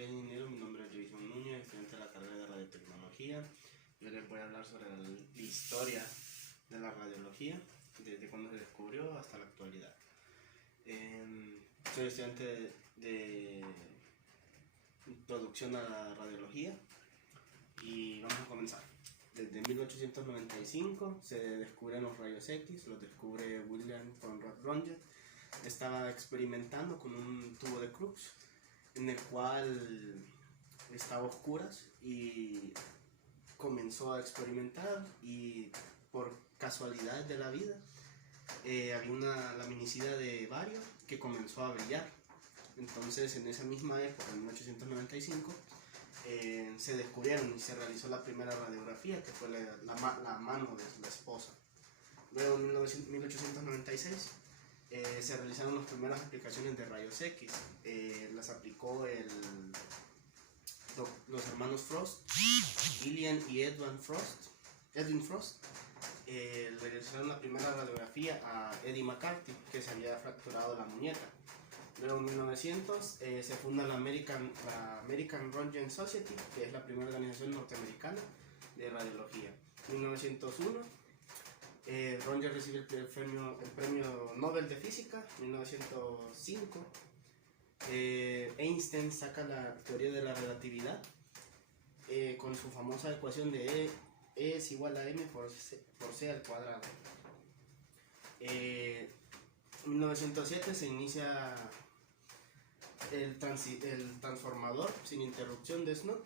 días, ingeniero. Mi nombre es Jason Núñez, estudiante de la carrera de radiotecnología. Yo les voy a hablar sobre la historia de la radiología, desde cuando se descubrió hasta la actualidad. Soy estudiante de introducción a la radiología y vamos a comenzar. Desde 1895 se descubren los rayos X, los descubre William Conrad Röntgen. Estaba experimentando con un tubo de Crookes en el cual estaba a oscuras y comenzó a experimentar, y por casualidad de la vida había una laminicida de bario que comenzó a brillar. Entonces en esa misma época, en 1895, se descubrieron y se realizó la primera radiografía, que fue la mano de la esposa. Luego en 1896 se realizaron las primeras aplicaciones de rayos X. Las aplicó los hermanos Frost, Gillian y Edwin Frost. Realizaron la primera radiografía a Eddie McCarthy, que se había fracturado la muñeca. Luego en 1900 se funda la American Röntgen Society, que es la primera organización norteamericana de radiología. En 1901 Röntgen recibe el premio Nobel de Física. En 1905 Einstein saca la teoría de la relatividad con su famosa ecuación de E es igual a m por c al cuadrado. En 1907 se inicia el transformador sin interrupción de Snoop.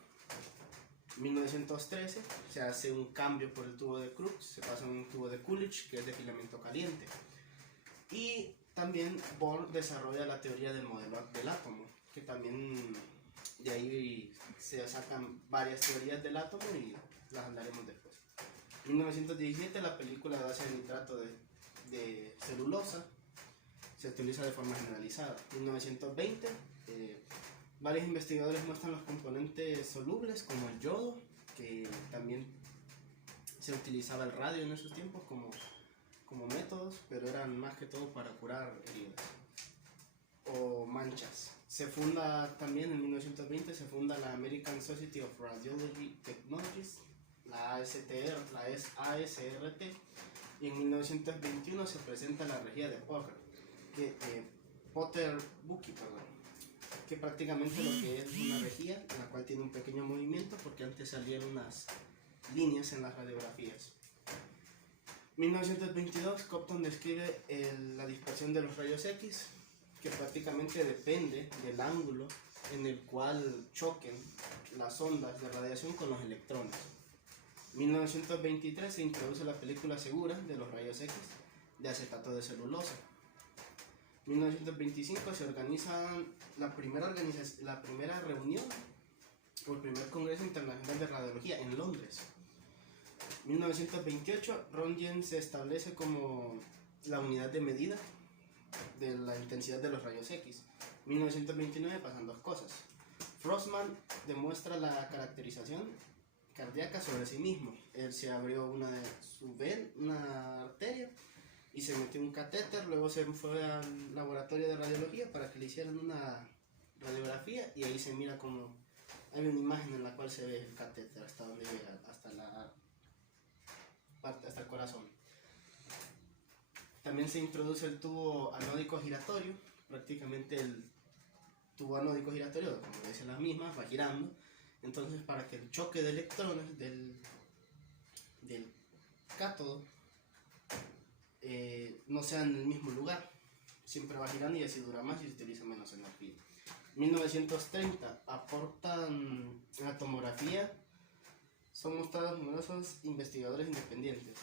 En 1913 se hace un cambio por el tubo de Crookes, se pasa a un tubo de Coolidge, que es de filamento caliente. Y también Bohr desarrolla la teoría del modelo del átomo, que también de ahí se sacan varias teorías del átomo y las hablaremos después. En 1917 la película de base de nitrato de celulosa se utiliza de forma generalizada. En 1920 varios investigadores muestran los componentes solubles como el yodo, que también se utilizaba el radio en esos tiempos como métodos, pero eran más que todo para curar heridas o manchas. Se funda también en 1920 se funda la American Society of Radiology Technologies, la ASRT, y en 1921 se presenta la rejilla de Potter-Bucky, que prácticamente lo que es una rejilla en la cual tiene un pequeño movimiento, porque antes salieron unas líneas en las radiografías. En 1922 Compton describe la dispersión de los rayos X, que prácticamente depende del ángulo en el cual choquen las ondas de radiación con los electrones. En 1923 se introduce la película segura de los rayos X de acetato de celulosa. En 1925 se organiza la primera reunión o el primer Congreso Internacional de Radiología en Londres. En 1928 Röntgen se establece como la unidad de medida de la intensidad de los rayos X. En 1929 pasan dos cosas. Frostman demuestra la caracterización cardíaca sobre sí mismo. Él se abrió una arteria y se metió un catéter. Luego se fue al laboratorio de radiología para que le hicieran una radiografía, y ahí se mira como hay una imagen en la cual se ve el catéter hasta donde llega, hasta el corazón. También se introduce el tubo anódico giratorio. Prácticamente el tubo anódico giratorio, como dicen las mismas, va girando. Entonces, para que el choque de electrones del cátodo no sea en el mismo lugar, siempre va girando, y así dura más y se utiliza menos energía. En 1930 aportan la tomografía. Son mostrados numerosos investigadores independientes.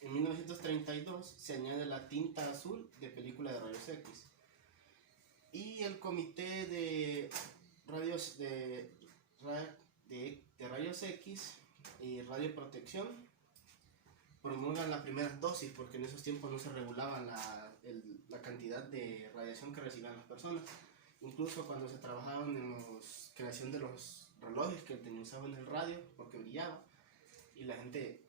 En 1932 se añade la tinta azul de película de rayos X. Y el Comité de Rayos X y Radioprotección promulgan las primeras dosis, porque en esos tiempos no se regulaba la cantidad de radiación que recibían las personas. Incluso cuando se trabajaban en la creación de los relojes que usaban el radio, porque brillaba y la gente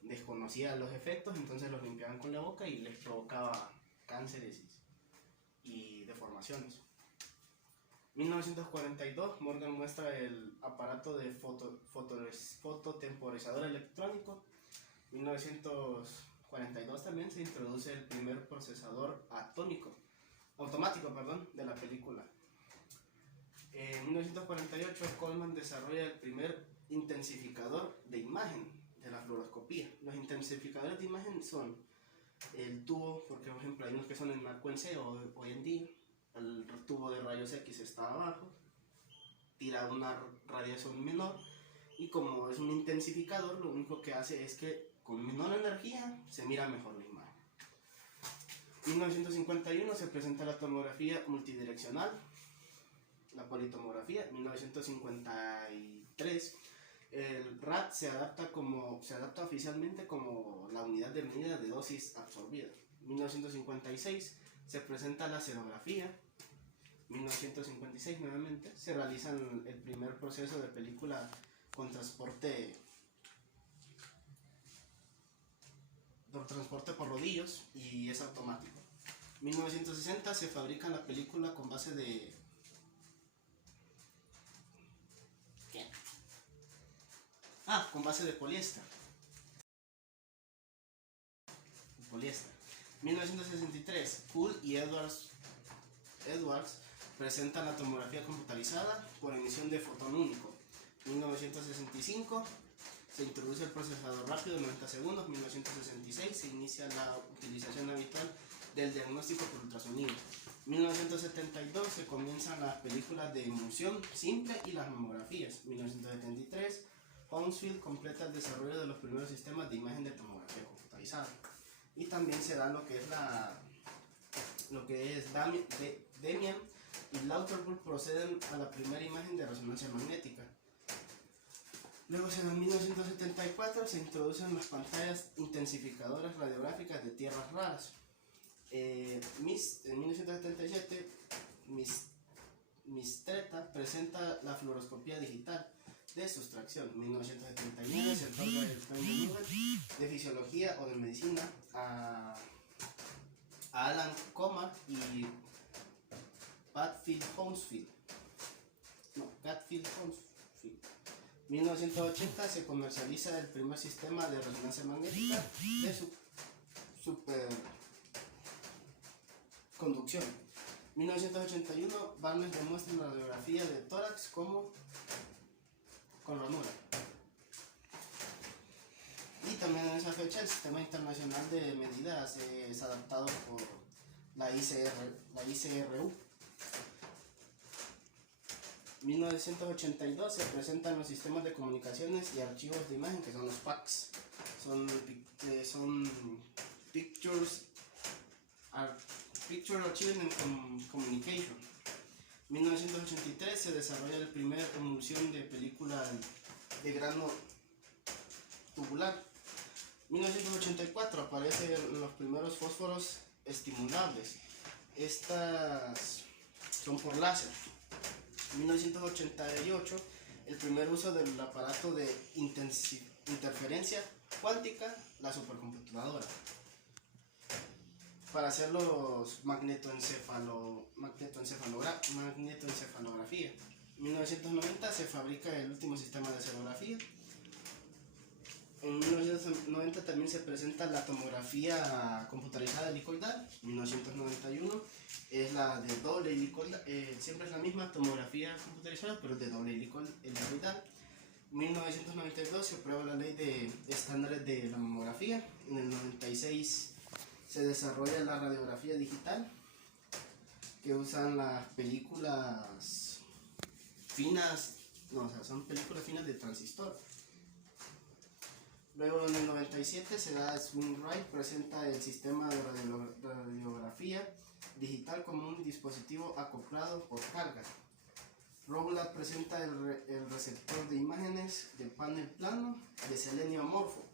desconocía los efectos, entonces los limpiaban con la boca y les provocaba cánceres y deformaciones. 1942, Morgan muestra el aparato de fototemporizador electrónico. 1942 también se introduce el primer procesador automático, de la película. En 1948, Coleman desarrolla el primer intensificador de imagen de la fluoroscopía. Los intensificadores de imagen son el tubo, porque por ejemplo hay unos que son en arco en C hoy en día. El tubo de rayos X está abajo, tira una radiación menor, y como es un intensificador, lo único que hace es que con menor energía se mira mejor la imagen. En 1951 se presenta la tomografía multidireccional, la politomografía. 1953 el RAD se adapta oficialmente como la unidad de medida de dosis absorbida. 1956 se presenta la serografía. 1956 nuevamente se realiza el primer proceso de película con transporte por rodillos y es automático. 1960 se fabrica la película con base de poliéster. 1963, Kuhl y Edwards presentan la tomografía computarizada por emisión de fotón único. 1965 se introduce el procesador rápido de 90 segundos. 1966 se inicia la utilización habitual del diagnóstico por ultrasonido. 1972 se comienzan las películas de emulsión simple y las mamografías. 1973 Hounsfield completa el desarrollo de los primeros sistemas de imagen de tomografía computarizada. Y también se da lo que es Demian y Lauterbur proceden a la primera imagen de resonancia magnética. Luego en 1974 se introducen las pantallas intensificadoras radiográficas de tierras raras. En 1977 Mistreta presenta la fluoroscopía digital de sustracción. 1979 se otorga el premio Nobel de Fisiología o de Medicina a Alan Komar y Gatfield Hounsfield. 1980 se comercializa el primer sistema de resonancia magnética de superconducción. 1981 Barnes demuestra en la radiografía de tórax con ranura. Y también en esa fecha el Sistema Internacional de Medidas es adaptado por la ICRU. 1982 se presentan los sistemas de comunicaciones y archivos de imagen, que son los PACS. Son Picture Achievement Communication. 1983 se desarrolla la primera emulsión de película de grano tubular. 1984 aparecen los primeros fósforos estimulables. Estas son por láser. 1988 el primer uso del aparato de interferencia cuántica, la supercomputadora, para hacer los magnetoencefalografía. 1990 se fabrica el último sistema de serografía. En 1990 también se presenta la tomografía computarizada helicoidal. 1991 es la de doble helicoidal, siempre es la misma tomografía computarizada, pero de doble helicoidal. 1992 se aprueba la ley de estándares de la mamografía. En el 96 se desarrolla la radiografía digital, que usan las películas finas, son películas finas de transistor. Luego en el 97 se da Swingwright, presenta el sistema de radiografía digital como un dispositivo acoplado por carga. Rowland presenta el receptor de imágenes de panel plano de selenio amorfo.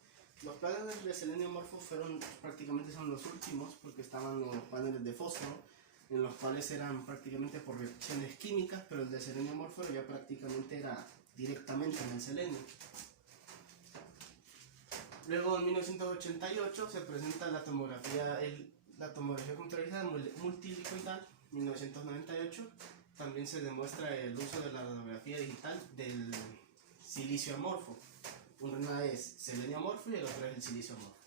Los paneles de selenio amorfo prácticamente son los últimos, porque estaban los paneles de fósforo, en los cuales eran prácticamente por reacciones químicas, pero el de selenio amorfo ya prácticamente era directamente en el selenio. Luego en 1988 se presenta la tomografía computarizada multilicoidal. 1998 también se demuestra el uso de la radiografía digital del silicio amorfo. Una es selenio amorfo y el otro es el silicio amorfo.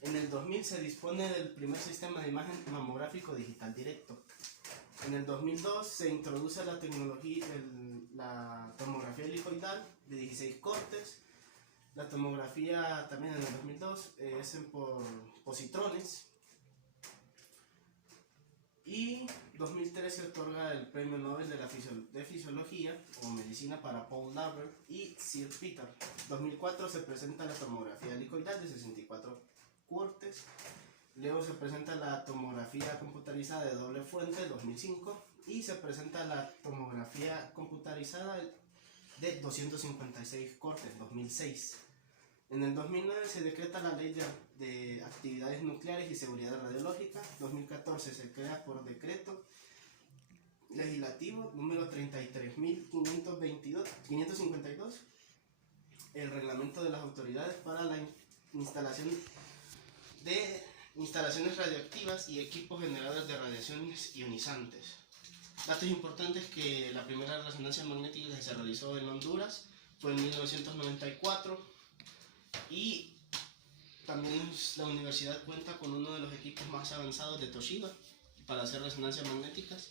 En el 2000 se dispone del primer sistema de imagen mamográfico digital directo. En el 2002 se introduce la tecnología, la tomografía helicoidal de 16 cortes. La tomografía también en el 2002 es por positrones. Y 2003 se otorga el Premio Nobel de Fisiología o Medicina para Paul Laver y Sir Peter. 2004 se presenta la tomografía helicoidal de 64 cortes. Luego se presenta la tomografía computarizada de doble fuente 2005 y se presenta la tomografía computarizada de 256 cortes 2006. En el 2009 se decreta la Ley de Actividades Nucleares y Seguridad Radiológica. 2014 se crea por decreto legislativo número 33.552 el reglamento de las autoridades para la instalación de instalaciones radioactivas y equipos generadores de radiaciones ionizantes. Datos importantes: que la primera resonancia magnética que se realizó en Honduras fue en 1994 y también la universidad cuenta con uno de los equipos más avanzados de Toshiba para hacer resonancias magnéticas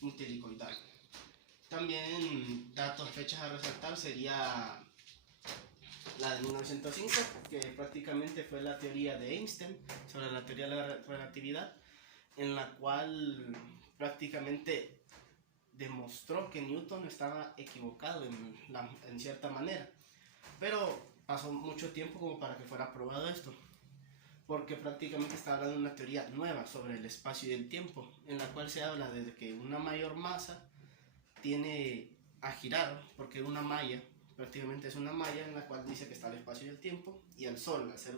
multihelicoidal. También datos, fechas a resaltar sería la de 1905, que prácticamente fue la teoría de Einstein sobre la teoría de la relatividad, en la cual prácticamente demostró que Newton estaba equivocado en cierta manera, pero pasó mucho tiempo como para que fuera probado esto, porque prácticamente está hablando de una teoría nueva sobre el espacio y el tiempo, en la cual se habla de que una mayor masa tiene a girar, porque una malla prácticamente es una malla en la cual dice que está el espacio y el tiempo, y el Sol, al ser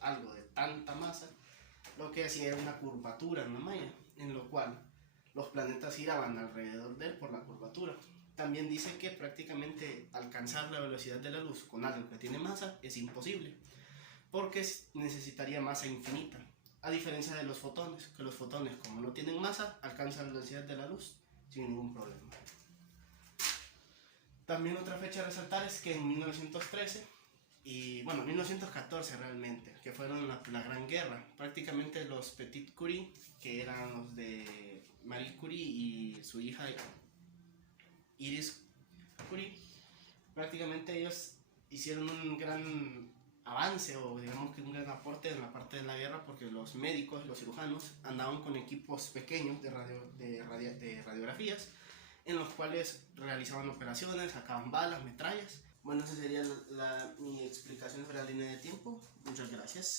algo de tanta masa, lo que hacía era una curvatura en la malla, en lo cual los planetas giraban alrededor de él por la curvatura. También dice que prácticamente alcanzar la velocidad de la luz con algo que tiene masa es imposible, porque necesitaría masa infinita, a diferencia de los fotones, que los fotones, como no tienen masa, alcanzan la velocidad de la luz sin ningún problema. También otra fecha a resaltar es que en 1913 y 1914 realmente, que fueron la Gran Guerra, prácticamente los Petit Curie, que eran los de Marie Curie y su hija Iris Curie, prácticamente ellos hicieron un gran avance, o digamos que un gran aporte en la parte de la guerra, porque los médicos, los cirujanos, andaban con equipos pequeños de radiografías, en los cuales realizaban operaciones, sacaban balas, metrallas. Bueno, esa sería mi explicación sobre la línea de tiempo. Muchas gracias.